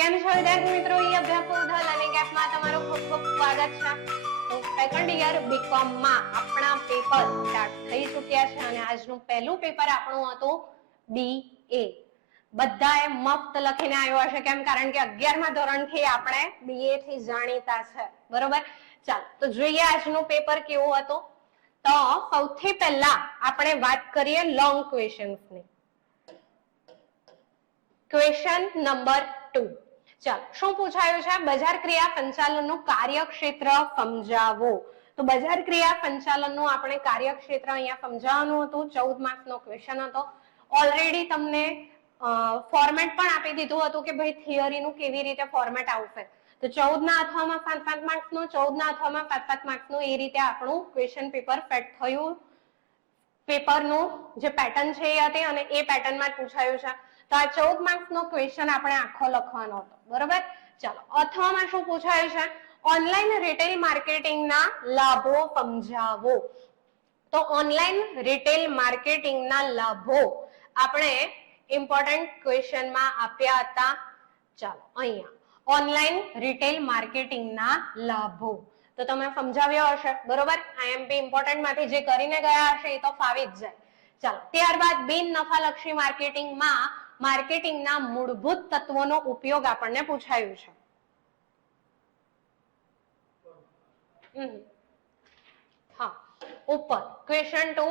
કેમ છો વિદ્યાર્થી મિત્રો? અભ્યાસ લર્નિંગ એપમાં તમારું ખૂબ ખૂબ સ્વાગત છે. તો સેકન્ડ યર બીકોમ માં આપણા પેપર સ્ટાર્ટ થઈ ચૂક્યા છે અને આજનું પહેલું પેપર આપણું હતું BA. બધાએ મફત લખીને આવ્યો હશે, કેમ? કારણ કે 11મા ધોરણથી આપણે BA થી જાણીતા છે, બરોબર? ચાલો તો જોઈએ આજનું પેપર કેવું હતું. તો સૌથી પહેલા આપણે વાત કરીએ લોંગ ક્વેશ્ચન્સની. Question number 2. ચાલો, શું પૂછાયું છે? બજાર ક્રિયા સંચાલનનું કાર્યક્ષેત્ર સમજાવો. તો બજાર ક્રિયા સંચાલનનું આપણે કાર્યક્ષેત્ર અહીંયા સમજાવવાનું હતું. 14 માર્ક્સનો ક્વેશ્ચન હતો. ઓલરેડી તમને ફોર્મેટ પણ આપી દીધું હતું કે ભાઈ થિયરીનું કેવી રીતે ફોર્મેટ આવશે. તો 14 ના અથવામાં 5-5 માર્ક્સનું, 14 ના અથવામાં 5-5 માર્ક્સનું, એ રીતે આપણું ક્વેશ્ચન પેપર સેટ થયું. પેપરનું જે પેટર્ન છે એ હતી અને એ પેટર્નમાં પૂછાયું છે. તો આ 14 માર્ક્સનો ક્વેશ્ચન આપણે આખો લખવાનો હતો, બરોબર? ચાલો, અથવામાં શું પૂછાયું છે? ઓનલાઈન રિટેલ માર્કેટિંગના લાભો સમજાવો. તો ઓનલાઈન રિટેલ માર્કેટિંગના લાભો આપણે ઇમ્પોર્ટન્ટ ક્વેશ્ચનમાં આપ્યા હતા. ચાલો, અહીંયા ઓનલાઈન રિટેલ માર્કેટિંગના લાભો તો તમે સમજાવ્યો હશે, બરોબર? IMP ઇમ્પોર્ટન્ટ માંથી જે કરીને ગયા હશે એ તો ફાવી જ જાય. ચાલો, ત્યારબાદ બિન નફાલક્ષી માર્કેટિંગમાં માર્કેટિંગના મૂળભૂત તત્વોનો ઉપયોગ આપણને પૂછાયું છે. હા, ઉપર ક્વેશ્ચન 2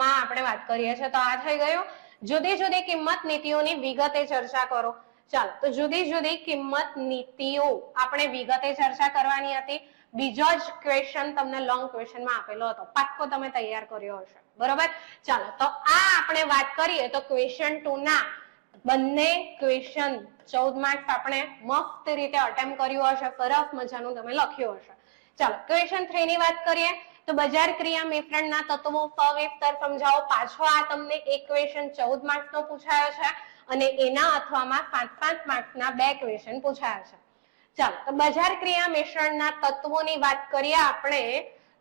માં આપણે વાત કરીએ છીએ. તો આ થઈ ગયો. જુદી જુદી કિંમત નીતિઓની વિગતે ચર્ચા કરો. ચાલો, તો જુદી જુદી કિંમત નીતિઓ આપણે વિગતે ચર્ચા કરવાની હતી. બીજો જ ક્વેશ્ચન તમને લોંગ ક્વેશ્ચનમાં આપેલો હતો, પાક્કો તમે તૈયાર કર્યો હશે, બરોબર? ચાલો, તો આ આપણે વાત કરીએ તો ક્વેશ્ચન 2 ના બંને ક્વેશ્ચન 14 માર્ક્સ આપણે મસ્ત રીતે અટેમ્પ્ટ કર્યું હશે, સરસ મજાનું તમે લખ્યું હશે. ચાલો, ક્વેશ્ચન 3 ની વાત કરીએ તો બજાર ક્રિયા મિશ્રણના તત્વો સવિસ્તર સમજાવો. પાછો આ તમને એક ક્વેશ્ચન 14 માર્ક્સનો પૂછાયો છે અને એના અથવામાં 5-5 માર્ક્સના બે ક્વેશ્ચન પૂછાયા છે. ચાલો, તો બજાર ક્રિયા મિશ્રણના તત્વોની વાત કરીએ આપણે.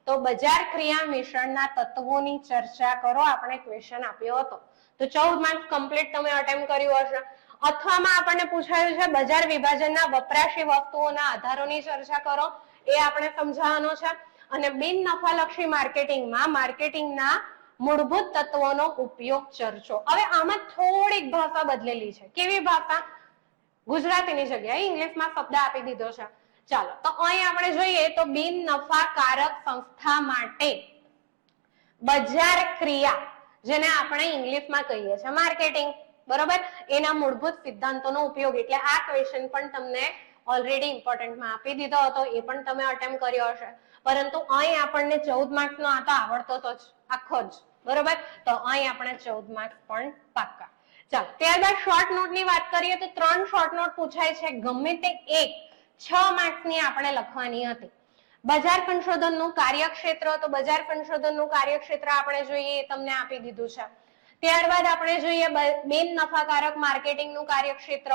તો બજાર ક્રિયા મિશ્રણના તત્વોની ચર્ચા કરો આપણે ક્વેશ્ચન આપ્યો હતો. તો 14 માર્ક્સ કમ્પ્લીટ તમે અટેમ્પ્ટ કર્યું હશે. અથવામાં આપણને પૂછાયું છે બજાર વિભાજનના વપરાશી વસ્તુઓના આધારોની ચર્ચા કરો. એ આપણે સમજાવવાનો છે. અને બિન નફાલક્ષી માર્કેટિંગમાં માર્કેટિંગના મૂળભૂત તત્વોનો ઉપયોગ ચર્ચો. હવે આમાં થોડીક ભાષા બદલેલી છે. કેવી ભાષા? ગુજરાતીની જગ્યાએ ઇંગ્લિશમાં શબ્દ આપી દીધો છે. ચાલો, તો અહીં આપણે જોઈએ તો બિન નફાકારક સંસ્થા માટે બજાર ક્રિયા, જેને આપણે ઇંગ્લિશમાં કહીએ છીએ માર્કેટિંગ, બરોબર? એના મૂળભૂત સિદ્ધાંતોનો ઉપયોગ. એટલે આ ક્વેશ્ચન પણ તમને ઓલરેડી ઇમ્પોર્ટન્ટમાં આપી દીધો હતો, એ પણ તમે અટેમ્પ્ટ કર્યો હશે. પરંતુ અહીં આપણને 14 માર્ક્સનો આ તો આવડતો તો જ આખો જ, બરોબર? તો અહીં આપણે 14 માર્ક્સ પણ પાક્કા. ચાલો, ત્યારબાદ શોર્ટ નોટની વાત કરીએ તો 3 શોર્ટ નોટ પૂછાય છે. ગમે તે એક 6 માર્ક્સની આપણે લખવાની હતી. બજાર સંશોધનનું કાર્યક્ષેત્ર, તો બજાર સંશોધનનું કાર્યક્ષેત્ર આપણે જોઈએ એ તમને આપી દીધું છે. ત્યારબાદ આપણે જોઈએ બિન નફાકારક માર્કેટિંગનું કાર્યક્ષેત્ર.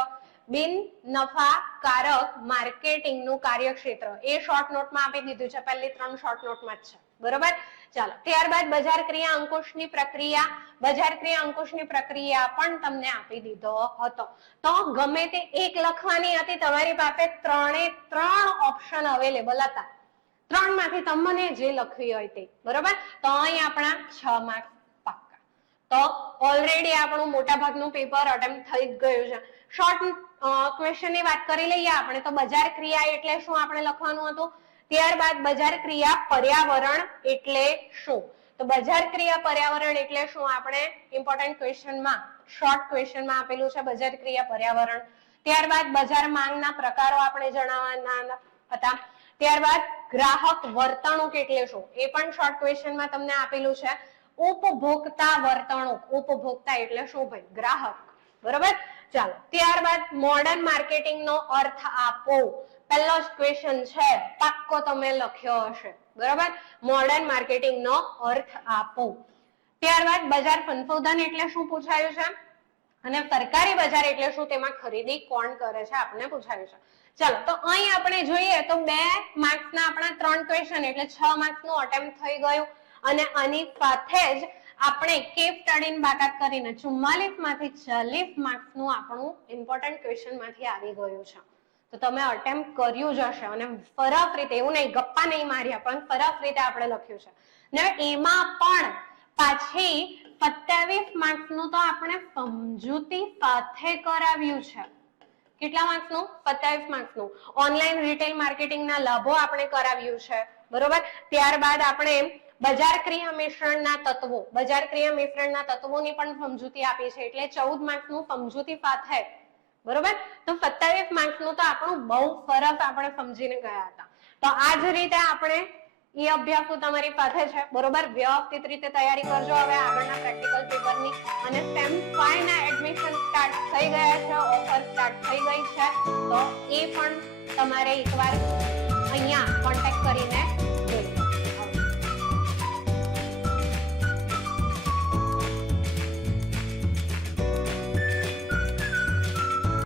બિન નફાકારક માર્કેટિંગનું કાર્યક્ષેત્ર એ શોર્ટ નોટમાં આપી દીધું છે. પહેલી 3 શોર્ટ નોટમાં જ છે, બરોબર? ચાલો, ત્યારબાદ બજાર ક્રિયા અંકુશની પ્રક્રિયા. બજાર ક્રિયા અંકુશની પ્રક્રિયા પણ તમને આપી દીધો હતો. તો ગમે તે એક લખવાની હતી. તમારી પાસે 3 ઓપ્શન અવેલેબલ હતા. 3 માંથી તમને જે લખવી હોય તે, બરોબર? તો અહીં આપણા 6 માર્ક્સ પાક્કા. તો ઓલરેડી આપણું મોટા ભાગનું પેપર અટેમ્પ્ટ થઈ જ ગયું છે. શોર્ટ ક્વેશ્ચન ની વાત કરી લઈએ આપણે. તો બજાર ક્રિયા એટલે શું આપણે લખવાનું હતું. ત્યારબાદ બજાર ક્રિયા પર્યાવરણ એટલે શું. તો બજાર ક્રિયા પર્યાવરણ એટલે શું આપણે ઇમ્પોર્ટન્ટ ક્વેશ્ચનમાં શોર્ટ ક્વેશ્ચનમાં આપેલું છે બજાર ક્રિયા પર્યાવરણ. ત્યારબાદ બજાર માંગના પ્રકારો આપણે જણાવવાના હતા. ત્યારબાદ ગ્રાહક વર્તણૂક એટલે શું એ પણ શોર્ટ ક્વેશ્ચનમાં તમને આપેલું છે. ઉપભોક્તા વર્તણૂક, ઉપભોક્તા એટલે શું ભાઈ? ગ્રાહક, બરોબર? ચાલો, ત્યારબાદ મોડર્ન માર્કેટિંગ નો અર્થ આપો. પહેલો જ ક્વેશ્ચન છે, પાક્કો તમે લખ્યો હશે, બરોબર? મોડર્ન માર્કેટિંગ નો અર્થ આપો. ત્યારબાદ બજાર સંશોધન એટલે શું પૂછાયું છે અને સરકારી બજાર એટલે શું, તેમાં ખરીદી કોણ કરે છે આપણને પૂછાયું છે. ચાલો, તો અહીં આપણે જોઈએ તો 2 માર્ક્સના આપણા 3 ક્વેશ્ચન એટલે 6 માર્ક્સનું અટેમ્પ્ટ થઈ ગયું. અને આની સાથે જ આપણે કેસ સ્ટડીની બાકાત કરીને 44 માંથી 40 માર્ક્સનું આપણું ઇમ્પોર્ટન્ટ ક્વેશ્ચન માંથી આવી ગયું છે. તો તમે અટેમ્પ્ટ કર્યું જ હશે અને ફરક રીતે, એવું નહીં ગપ્પા નહીં માર્યા, પણ ફરક રીતે આપણે લખ્યું છે. ને એમાં પણ પાછી 27 માર્ક્સનું તો આપણે સમજૂતી સાથે કરાવ્યું છે. કેટલા માર્ક્સનું? 27 માર્ક્સનું. ઓનલાઈન રિટેલ માર્કેટિંગના લાભો આપણે કરાવ્યું છે, બરોબર. ત્યારબાદ આપણે બજાર ક્રિયા મિશ્રણના તત્વો, બજાર ક્રિયા મિશ્રણના તત્વોની પણ સમજૂતી આપી છે, એટલે 14 માર્ક્સનું સમજૂતી સાથે, બરોબર. તો 27 માર્ક્સનું તો આપણું બહુ સરસ આપણે સમજીને ગયા હતા. તો આ જ રીતે આપણે એ અભ્યાસો તમારી પાસે છે, બરોબર. વ્યવસ્થિત રીતે તૈયારી કરજો હવે આગળના પ્રેક્ટિકલ પેપરની. અને સેમ 5 ના એડમિશન સ્ટાર્ટ થઈ ગયા છે, ઓફર સ્ટાર્ટ થઈ ગઈ છે, તો એ પણ તમારે એકવાર અહીંયા કોન્ટેક્ટ કરીને